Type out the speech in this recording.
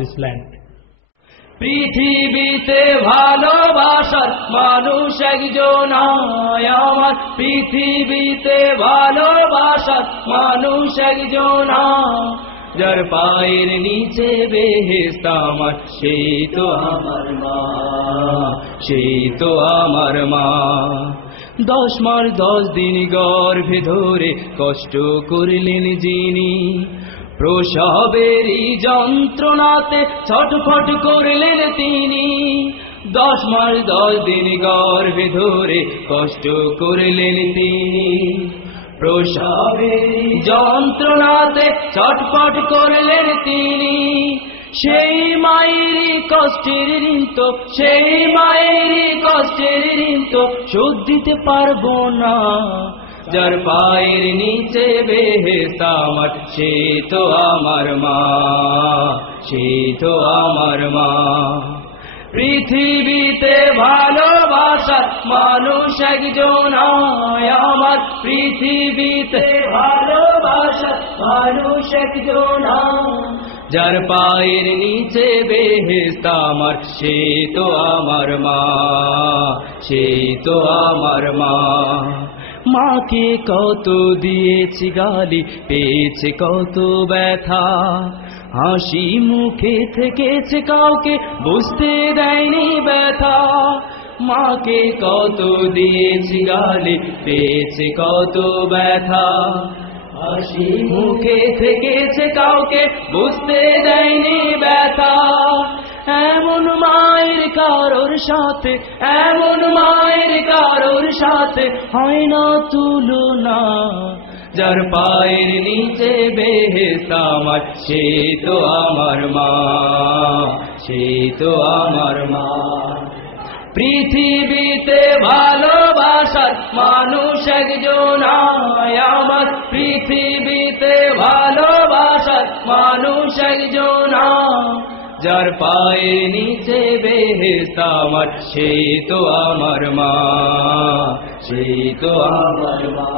this land. পৃথিবীতে ভালোবাসার মানুষ একজন আমার, পৃথিবীতে ভালোবাসার মানুষ একজন, যার পায়ের নিচে বেহেশত আমার, সেই তো আমার মা, সেই তো আমার মা। 10 মাস 10 দিন গর্ভে ধরে কষ্ট করলেন যিনি, প্রসবেরই যন্ত্রণাতে ছটফট করলেন তিনি। 10 মাস 10 দিন গর্ভে ধরে কষ্ট করলেন তিনি, প্রসবেরই যন্ত্রণাতে ছটফট করলেন তিনি। সেই মায়েরই কষ্টের ঋণ তো, সেই মায়েরই কষ্টের ঋণ তো শোধ দিতে পারবো না, যার পায়ের নিচে বেহেশত আমার, সে তো আমার মা, সে তো আমার মা। পৃথিবীতে ভালোবাসার মানুষ একজন আমার, পৃথিবীতে ভালোবাসার মানুষ একজন, যার পায়ের নিচে বেহেশত আমার, সে তো আমার মা, সে তো আমার মা। মাকে কত দিয়েছি গালি, পেয়েছে কত ব্যথা, হাসি মুখে থেকেছে কাউকে বুঝতে দেয়নি ব্যথা। মাকে কত দিয়েছি গালি, পেয়েছে কত ব্যথা, হাসি মুখে থেকেছে কাউকে বুঝতে দেয়নি ব্যথা। এমন মায়ের কারোর সাথে, এমন মায়ের কারোর সাথে হয় না তুলনা, যার পায়ের নিচে বেহেশত আমার, সে তো আমার মা, সে তো আমার মা। পৃথিবীতে ভালোবাসার মানুষ একজন আমার, পৃথিবীতে ভালোবাসার মানুষ একজন, যার পায়ের নিচে বেহেশত আমার, সে তো আমার মা, সে তো আমার মা।